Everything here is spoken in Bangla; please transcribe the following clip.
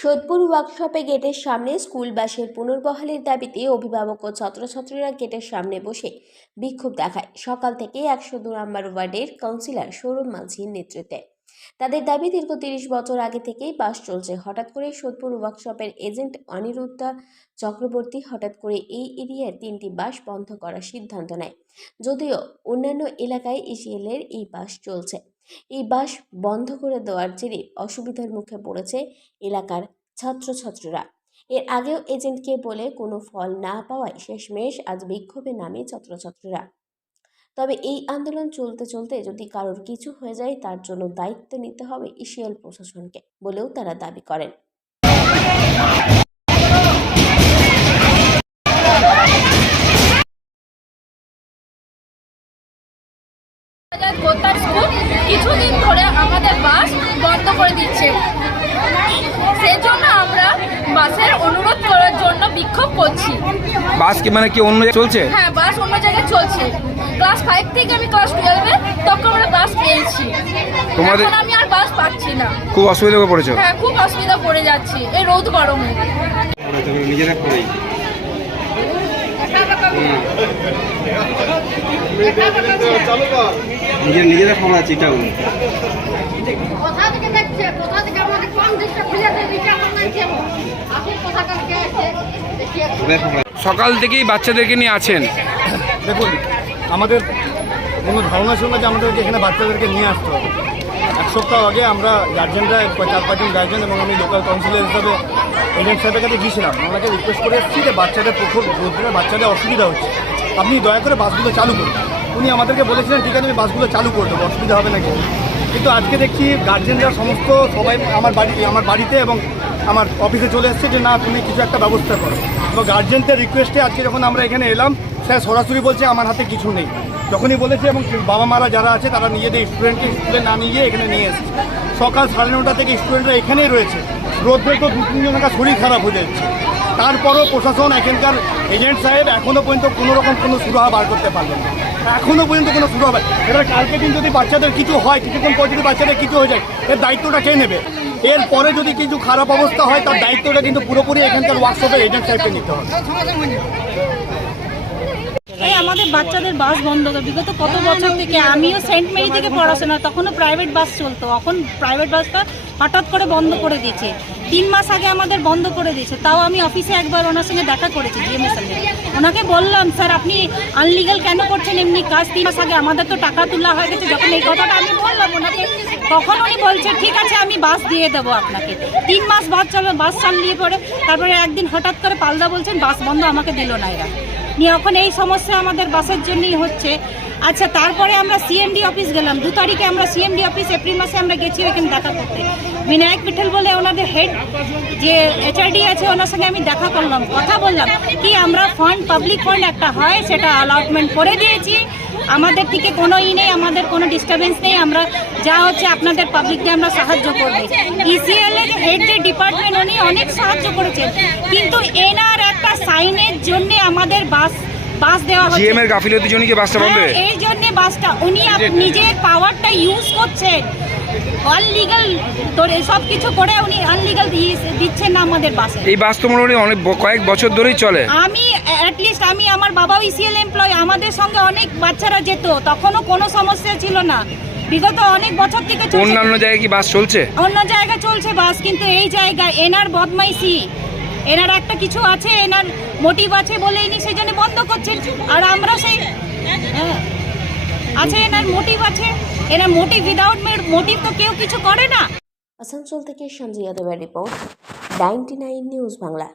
সোদপুর ওয়ার্কশপে গেটের সামনে স্কুল বাসের পুনর্বহালের দাবিতে অভিভাবক ও ছাত্রছাত্রীরা গেটের সামনে বসে বিক্ষোভ দেখায়। সকাল থেকে 102 নম্বর ওয়ার্ডের কাউন্সিলর সৌরভ মাঝির নেতৃত্বে তাদের দাবি, দীর্ঘ 30 বছর আগে থেকেই বাস চলছে। হঠাৎ করে সোদপুর ওয়ার্কশপের এজেন্ট অনিরুদ্ধা চক্রবর্তী হঠাৎ করে এই এরিয়ার 3টি বাস বন্ধ করার সিদ্ধান্ত নেয়। যদিও অন্যান্য এলাকায় ইসিএলের এই বাস চলছে। এই বাস বন্ধ করে দেওয়ার জেরে অসুবিধার মুখে পড়েছে এলাকার ছাত্রছাত্রীরা। এর আগেও এজেন্টকে বলে কোনো ফল না পাওয়ায় শেষমেশ আজ বিক্ষোভে নামে ছাত্রছাত্রীরা। তবে এই আন্দোলন চলতে চলতে যদি কারোর কিছু হয়ে যায় তার জন্য দায়িত্ব নিতে হবে ইসিএল প্রশাসনকে বলেও তারা দাবি করেন। কিছুদিন ধরে আমাদের বাস বন্ধ করে দিচ্ছে, সেজন্য আমরা বাসের অনুরোধ করার জন্য বিক্ষোভ করছি। বাস কি কি অন্য জায়গায় চলছে? হ্যাঁ, বাস অন্য জায়গায় চলছে। ক্লাস 5 থেকে আমি ক্লাস 12-এ তখন আমরা বাস পেয়েছি, এখন আমি আর বাস পাচ্ছি না। খুব অসুবিধা পড়েছে? হ্যাঁ, খুব অসুবিধা পড়ে যাচ্ছি এই রোদ গরমে। নিজেরা করেই নিজেরা সামলাচ্ছি। এটা সকাল থেকেই বাচ্চাদেরকে নিয়ে আছেন। দেখুন, আমাদের কোনো ধারণা ছিল না যে আমাদেরকে এখানে বাচ্চাদেরকে নিয়ে আসতে হবে। 1 সপ্তাহ আগে আমরা গার্জেনরা 4-5 জন গার্জেন এবং আমি লোকাল কাউন্সিলর হিসাবে এজেন্ট সাহেবের কাছে গিয়েছিলাম। ওনাকে রিকোয়েস্ট করে এসেছি যে বাচ্চাদের প্রখর রোদ্রে বাচ্চাদের অসুবিধা হচ্ছে, আপনি দয়া করে বাসগুলো চালু করুন। উনি আমাদেরকে বলেছিলেন ঠিক আছে, আমি বাসগুলো চালু করে দেবো, অসুবিধা হবে না। কিন্তু আজকে দেখছি গার্জেনরা সবাই আমার বাড়িতে এবং আমার অফিসে চলে এসছে যে না, তুমি কিছু একটা ব্যবস্থা করো। তো গার্জেনদের রিকোয়েস্টে আজকে যখন আমরা এখানে এলাম, স্যার সরাসরি বলছে আমার হাতে কিছু নেই। যখনই বলেছে এবং বাবা মারা যারা আছে তারা নিজেদের স্টুডেন্টকে স্কুলে না নিয়ে এখানে নিয়ে এসেছে। সকাল 9:30 থেকে স্টুডেন্টরা এখানেই রয়েছে। রোদ্রে তো 2-3 জনের শরীর খারাপ হয়ে যাচ্ছে। তারপরও প্রশাসন, এখানকার এজেন্ট সাহেব এখনও পর্যন্ত কোনোরকম কোনো সুরাহা বার করতে পারলেন না। এখনও পর্যন্ত কোনো সুরাহা। এবার কালকে দিন যদি বাচ্চাদের কিছু হয়, কিছুক্ষণ পর যদি বাচ্চাদের কিছু হয়ে যায়, এর দায়িত্বটা কে নেবে? এরপরে যদি কিছু খারাপ অবস্থা হয় তার দায়িত্বটা কিন্তু পুরোপুরি এখানকার ওয়ার্কশপের এজেন্ট সাহেবকে নিতে হবে। এই আমাদের বাচ্চাদের বাস বন্ধ করে বিগত কত বছর থেকে, আমিও সেন্ট মেরি থেকে পড়াশোনা, তখনও প্রাইভেট বাস চলতো, এখন প্রাইভেট বাসটা হঠাৎ করে বন্ধ করে দিয়েছে। 3 মাস আগে আমাদের বন্ধ করে দিয়েছে। তাও আমি অফিসে একবার ওনার সঙ্গে দেখা করেছি, জিএমএর সঙ্গে। ওনাকে বললাম, স্যার আপনি আনলিগাল কেন করছেন এমনি কাজ? 3 মাস আগে আমাদের তো টাকা তোলা হয়ে গেছে। যখন এই কথাটা আমি বললাম ওনাকে, তখন উনি বলছে ঠিক আছে আমি বাস দিয়ে দেবো আপনাকে। 3 মাস বাস চালিয়ে পড়ে তারপরে একদিন হঠাৎ করে পালদা বলছেন বাস বন্ধ, আমাকে দিল না এরা নিয়ে। এখন এই সমস্যা আমাদের বাসের জন্যই হচ্ছে। আচ্ছা, তারপরে আমরা সিএমডি অফিস গেলাম। 2 তারিখে আমরা সিএমডি অফিস, এপ্রিল মাসে আমরা গেছি ওইখানে দেখা করতে। বিনায়ক পিঠেল বলে ওনাদের হেড যে এইচআরডি আছে, ওনার সঙ্গে আমি দেখা করলাম, কথা বললাম কি আমরা ফান্ড, পাবলিক ফান্ড একটা হয় সেটা অ্যালটমেন্ট করে দিয়েছি। আমাদের থেকে কোনো নেই, আমাদের কোনো ডিস্টারবেন্স নেই। আমরা যা হচ্ছে আপনাদের পাবলিককে আমরা সাহায্য করবো। ইসিএল এর হেড যে ডিপার্টমেন্ট, উনি অনেক সাহায্য করেছেন, কিন্তু এনার একটা সাইনের জন্য আমাদের বাস দেওয়া হচ্ছে। জিএম এর গাফিলতির জন্য কি বাসটা বন্ধ? এই জন্য বাসটা উনি নিজের পাওয়ারটা ইউজ করছেন, আনলিগাল তোর সব কিছু করে উনি আনলিগাল দিচ্ছেন না আমাদের বাসে। এই বাস তো মোটামুটি অনেক কয়েক বছর ধরেই চলে। আমি অ্যাটলিস্ট আমার বাবাও ইসিএল এমপ্লয়, আমাদের সঙ্গে অনেক বাচ্চারা যেত, তখনও কোনো সমস্যা ছিল না। বিগত অনেক বছর থেকে অন্যান্য জায়গায় কি বাস চলছে? অন্য জায়গায় চলছে বাস, কিন্তু এই জায়গায় এনার বদমাইশি, এনার একটা কিছু আছে, এনার মোটিভ আছে বলে ইনি সেই জন্য বন্ধ করছেন। আর আমরা সেই আছে, এনার মোটিভ আছে, এনার মোটিভ, উইদাউট মোটিভ তো কেউ কিছু করে না। আসানসোল থেকে সঞ্জয় যাদবের রিপোর্ট, 99 নিউজ বাংলা।